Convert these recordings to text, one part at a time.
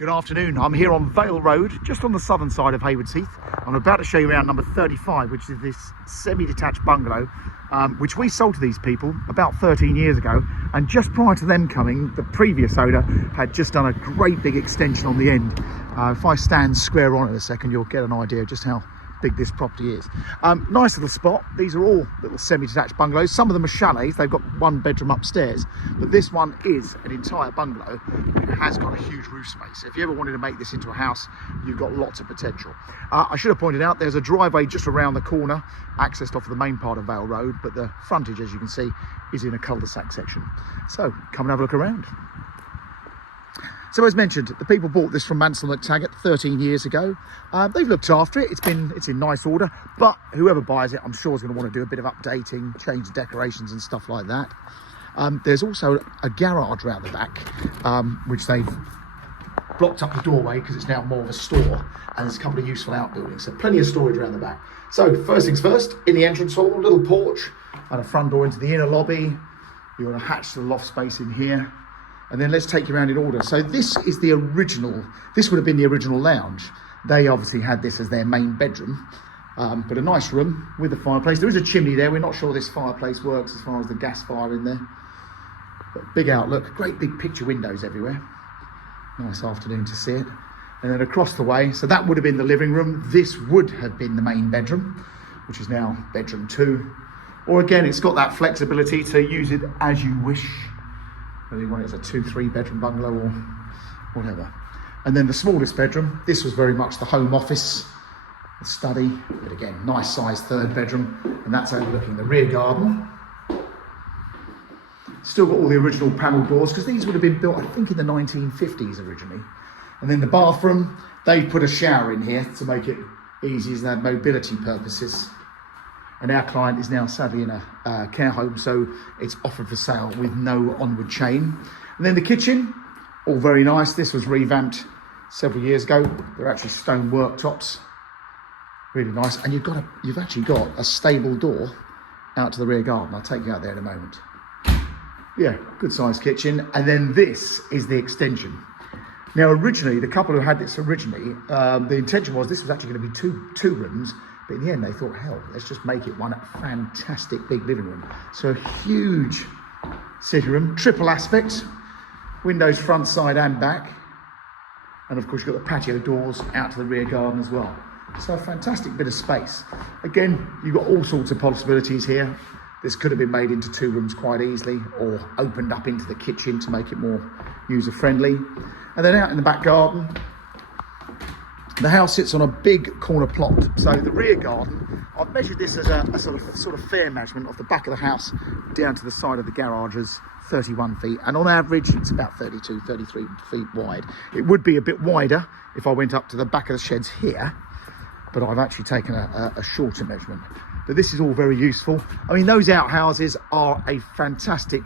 Good afternoon. I'm here on Vale Road, just on the southern side of Haywards Heath. I'm about to show you around number 35, which is this semi-detached bungalow, which we sold to these people about 13 years ago. And just prior to them coming, the previous owner had just done a great big extension on the end. If I stand square on it a second, you'll get an idea of just how big this property is. Nice little spot. These are all little semi-detached bungalows. Some of them are chalets. They've got one bedroom upstairs, but this one is an entire bungalow. It has got a huge roof space. If you ever wanted to make this into a house, you've got lots of potential. I should have pointed out there's a driveway just around the corner, accessed off of the main part of Vale Road, but the frontage, as you can see, is in a cul-de-sac section. So come and have a look around. So as mentioned, the people bought this from Mansell McTaggart 13 years ago. They've looked after it. It's in nice order, but whoever buys it, I'm sure is going to want to do a bit of updating, change the decorations and stuff like that. There's also a garage around the back, which they've blocked up the doorway because it's now more of a store, and there's a couple of useful outbuildings. So plenty of storage around the back. So first things first, in the entrance hall, a little porch and a front door into the inner lobby. You've got a hatch to the loft space in here. And then let's take you around in order. So this is the original, this would have been the original lounge. They obviously had this as their main bedroom, but a nice room with a fireplace. There is a chimney there. We're not sure this fireplace works as far as the gas fire in there. But big outlook, great big picture windows everywhere. Nice afternoon to see it. And then across the way, so that would have been the living room. This would have been the main bedroom, which is now bedroom 2. Or again, it's got that flexibility to use it as you wish. Whether you want it as a 2-3 bedroom bungalow or whatever. And then the smallest bedroom, this was very much the home office, the study, but again, nice sized 3rd bedroom, and that's overlooking the rear garden. Still got all the original panel doors, because these would have been built, I think, in the 1950s originally. And then the bathroom, they put a shower in here to make it easy as their mobility purposes. And our client is now sadly in a care home, so it's offered for sale with no onward chain. And then the kitchen, all very nice. This was revamped several years ago. They're actually stone worktops, really nice. And you've actually got a stable door out to the rear garden. I'll take you out there in a moment. Yeah, good sized kitchen. And then this is the extension. Now, originally, the couple who had this originally, the intention was this was actually going to be two rooms. But in the end, they thought, hell, let's just make it one fantastic big living room. So a huge sitting room, triple aspect, windows front, side and back. And of course, you've got the patio doors out to the rear garden as well. So a fantastic bit of space. Again, you've got all sorts of possibilities here. This could have been made into 2 rooms quite easily, or opened up into the kitchen to make it more user-friendly. And then out in the back garden, the house sits on a big corner plot. So the rear garden, I've measured this as a sort of fair measurement of the back of the house down to the side of the garage as 31 feet. And on average, it's about 32, 33 feet wide. It would be a bit wider if I went up to the back of the sheds here, but I've actually taken a shorter measurement. But this is all very useful. I mean, those outhouses are a fantastic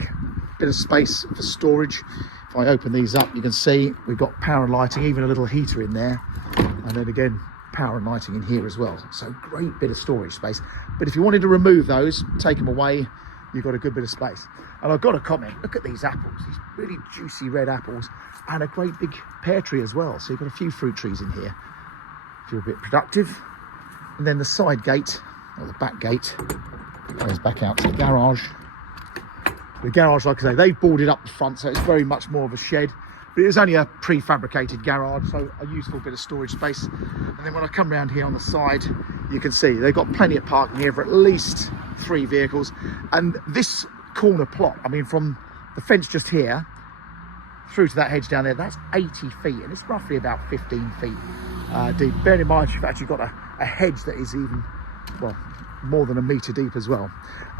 bit of space for storage. If I open these up, you can see we've got power and lighting, even a little heater in there. And then again, power and lighting in here as well. So great bit of storage space. But if you wanted to remove those, take them away, you've got a good bit of space. And I've got to comment, look at these apples, these really juicy red apples, and a great big pear tree as well. So you've got a few fruit trees in here if you're a bit productive. And then the side gate, or the back gate, goes back out to the garage. The garage, like I say, they've boarded up the front, so it's very much more of a shed. But it was only a prefabricated garage, so a useful bit of storage space. And then when I come around here on the side, you can see they've got plenty of parking here for at least 3 vehicles. And this corner plot, I mean, from the fence just here through to that hedge down there, that's 80 feet, and it's roughly about 15 feet deep. Bear in mind, you've actually got a hedge that is even, well, more than 1 metre deep as well.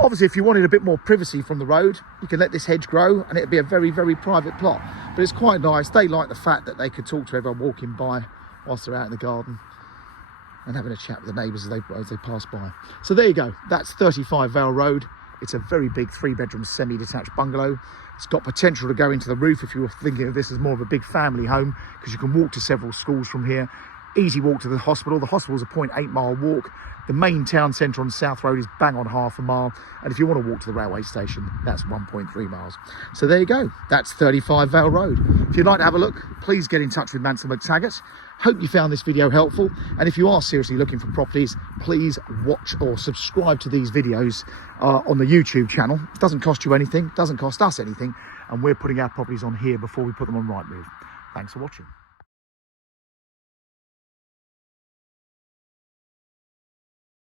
Obviously, if you wanted a bit more privacy from the road, you can let this hedge grow and it'd be a very, very private plot. But it's quite nice. They like the fact that they could talk to everyone walking by whilst they're out in the garden and having a chat with the neighbours as they pass by. So there you go. That's 35 Vale Road. It's a very big 3-bedroom semi-detached bungalow. It's got potential to go into the roof if you were thinking of this as more of a big family home, because you can walk to several schools from here. Easy walk to the hospital. The hospital's a 0.8 mile walk. The main town centre on South Road is bang on half a mile. And if you want to walk to the railway station, that's 1.3 miles. So there you go. That's 35 Vale Road. If you'd like to have a look, please get in touch with Mansell McTaggart. Hope you found this video helpful. And if you are seriously looking for properties, please watch or subscribe to these videos on the YouTube channel. It doesn't cost you anything, doesn't cost us anything. And we're putting our properties on here before we put them on Rightmove. Thanks for watching.